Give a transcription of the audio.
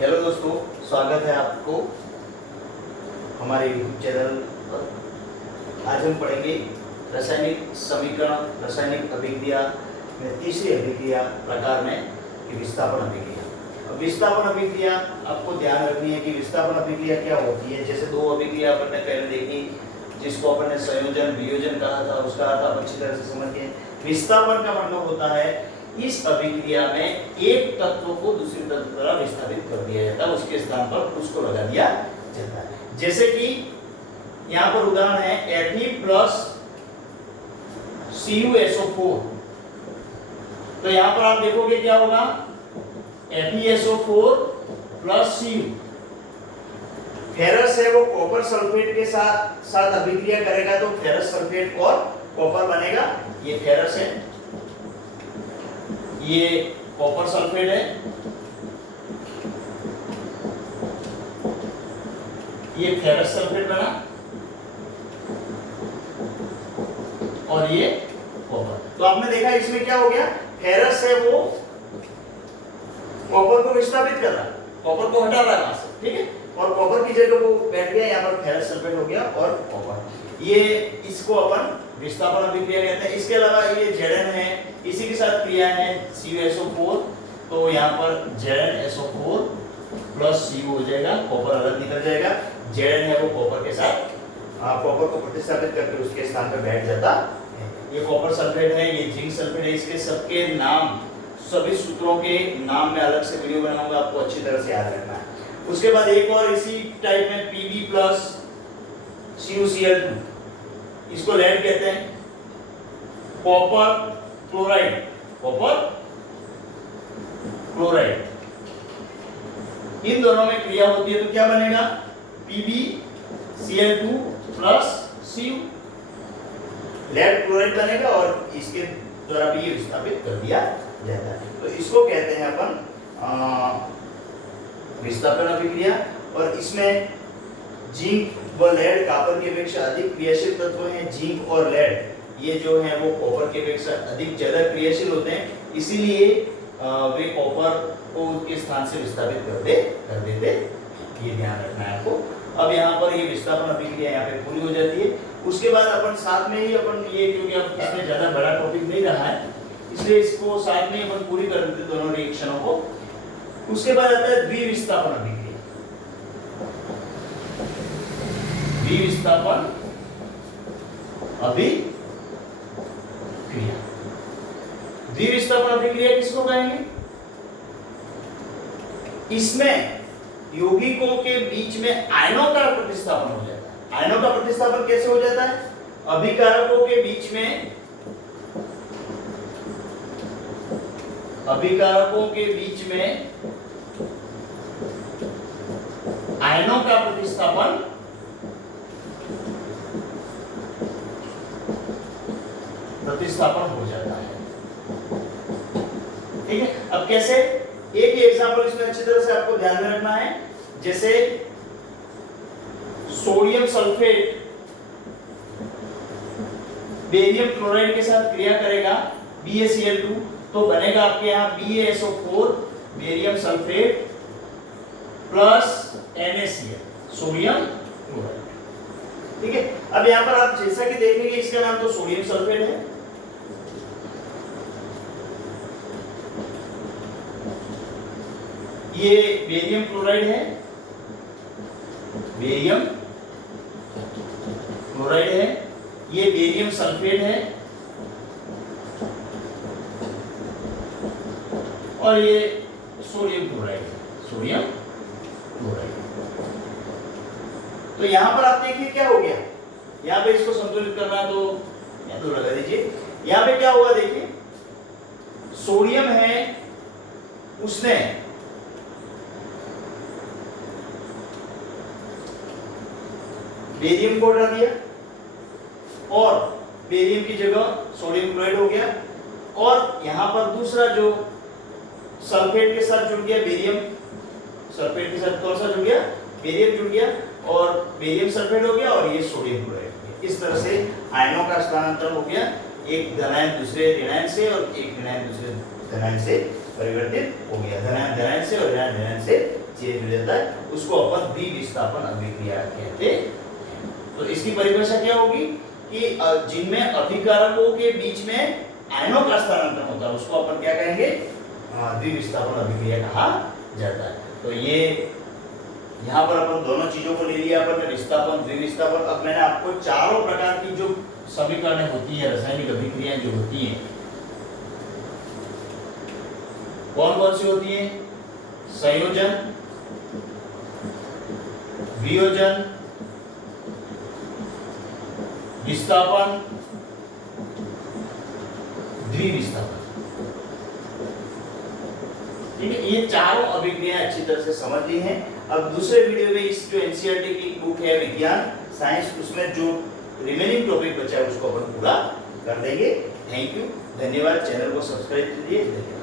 Hello दोस्तों, स्वागत है आपको हमारे यूट्यूब चैनल पर। आज हम पढ़ेंगे रासायनिक समीकरण, रासायनिक अभिक्रिया में तीसरी अभिक्रिया प्रकार में कि विस्थापन अभिक्रिया। अब विस्थापन अभिक्रिया आपको ध्यान रखनी है कि विस्थापन अभिक्रिया क्या होती है। जैसे दो अभिक्रिया अपन ने पहले देखी, जिसको अपन ने संयोजन वियोजन कहा था, उसका अर्थ आप अच्छी तरह से समझ गए। विस्थापन का मतलब होता है इस अभिक्रिया में एक तत्व को दूसरे तत्व द्वारा विस्थापित कर दिया जाता है, उसके स्थान पर उसको लगा दिया जाता है। जैसे कि यहाँ पर उदाहरण है Fe प्लस CuSO4। तो यहाँ पर आप देखोगे क्या होगा, FeSO4 प्लस Cu। फेरस है वो कॉपर सल्फेट के साथ अभिक्रिया करेगा तो फेरस सल्फेट और कॉपर बनेगा। ये फेरस है, ये कॉपर सल्फेट है, ये फेरस सल्फेट बना और ये कॉपर। तो आपने देखा इसमें क्या हो गया, फेरस है वो कॉपर को विस्थापित कर रहा है, कॉपर को हटा रहा है वहां से, ठीक है, और कॉपर की जगह वो बैठ गया, यहाँ पर फेरस सल्फेट हो गया और कॉपर। ये इसको अपन विस्थापन अभिक्रिया कहते हैं। इसके अलावा ये Zn है, इसी के साथ क्रिया है CuSO4, तो यहाँ पर ZnSO4 प्लस Cu हो जाएगा, कॉपर अलग निकल जाएगा। Zn है वो कॉपर के साथ कॉपर को प्रतिस्थापित करके उसके स्थान पर बैठ जाता है। ये कॉपर सल्फेट है, ये जिंक सल्फेट है। इसके सबके नाम, सभी सूत्रों के नाम में अलग से वीडियो बनाऊंगा, आपको अच्छी तरह से याद रखना है। उसके बाद एक और इसी टाइप में Pb प्लस CuCl2, इसको लेड कहते हैं। कॉपर क्लोराइड, कॉपर क्लोराइड, इन दोनों में क्रिया होती है तो क्या बनेगा, PbCl2 plus Cu, lead chloride बनेगा और इसके द्वारा भी ये विस्थापित कर दिया जाता है। तो इसको कहते हैं अपन विस्थापन अभिक्रिया। और इसमें जिंक व लेड कॉपर की अपेक्षा अधिक क्रियाशील तत्व हैं। जिंक और लेड ये जो है वो कॉपर की अपेक्षा अधिक ज्यादा क्रियाशील होते हैं, इसीलिए वे कॉपर को उसके स्थान से विस्थापित कर देते। ये ध्यान रखना है आपको। अब यहाँ पर ये विस्थापन अभिक्रिया यहाँ पे पूरी हो जाती है। उसके बाद अपन साथ में ही अपन ये, क्योंकि अब इसमें ज्यादा बड़ा टॉपिक नहीं रहा है, इसलिए इसको साथ में अपन पूरी कर देते दोनों रिएक्शनों को। उसके बाद आता है द्विविस्थापन अभिक्रिया। द्विविस्थापन अभिक्रिया, द्विविस्थापन अभिक्रिया किसको कहेंगे, इसमें यौगिकों के बीच में आयनों का प्रतिस्थापन हो जाता है। आयनों का प्रतिस्थापन कैसे हो जाता है, अभिकारकों के बीच में, अभिकारकों के बीच में आयनों का प्रतिस्थापन हो जाता है, ठीक है। अब कैसे, एक ही एग्जांपल इसमें अच्छी तरह से आपको ध्यान में रखना है। जैसे सोडियम सल्फेट बेरियम क्लोराइड के साथ क्रिया करेगा BaCl2, तो बनेगा आपके यहाँ BaSO4 barium sulphate plus NaCl, sodium chloride, ठीक है। अब यहाँ पर आप जैसा कि देखेंगे, इसका नाम तो सोडियम सल्फेट है, ये बेरियम क्लोराइड है, बेरियम क्लोराइड है, ये बेरियम सल्फेट है, और ये सोडियम क्लोराइड है, सोडियम क्लोराइड। तो यहां पर आप देखिए क्या हो गया, यहां पे इसको संतुलित करना तो यहां तो लगा दीजिए। यहां पे क्या हुआ देखिए, सोडियम है, उसने बेरियम को हटा दिया और बेरियम की जगह सोडियम क्लोराइड हो गया, और यहां पर दूसरा जो सल्फेट के साथ जुड़ गया, बेरियम सल्फेट के साथ कौन सा जुड़ गया, बेरियम जुड़ गया, और बेरियम सल्फेट हो गया, और ये सोडियम क्लोराइड हो गया। इस तरह से आयनों का स्थानांतरण हो गया, एक धनायन दूसरे ऋणायन से और एक ऋणायन दूसरे धनायन से परिवर्तित हो गया, धनायन धनायन से और ऋणायन ऋणायन से चेंज हो जाता है, उसको अपन द्विविस्थापन अभिक्रिया कहते हैं। तो इसकी परिभाषा क्या होगी कि जिनमें अभिकारकों के बीच में आयनों का स्थानांतरण होता है उसको अपन क्या कहेंगे, द्विविस्थापन अभिक्रिया कहा जाता है। तो ये यहाँ पर अपन दोनों चीजों को ले लिया अपन, विस्थापन द्विविस्थापन। अब मैंने आपको चारों प्रकार की जो समीकरणें होती है, रासायनिक अभिक्रियाएं जो होती हैं, कौन कौन सी होती हैं? संयोजन, वियोजन, विस्थापन, द्विविस्थापन। ठीक है, ये चारों अभिक्रियाएं अच्छी तरह से समझ ली हैं। अब दूसरे वीडियो में इस जो एनसीईआरटी की बुक है विज्ञान साइंस, उसमें जो रिमेनिंग टॉपिक बचा है उसको अपन पूरा कर देंगे। थैंक यू, धन्यवाद। चैनल को सब्सक्राइब कीजिए। धन्यवाद।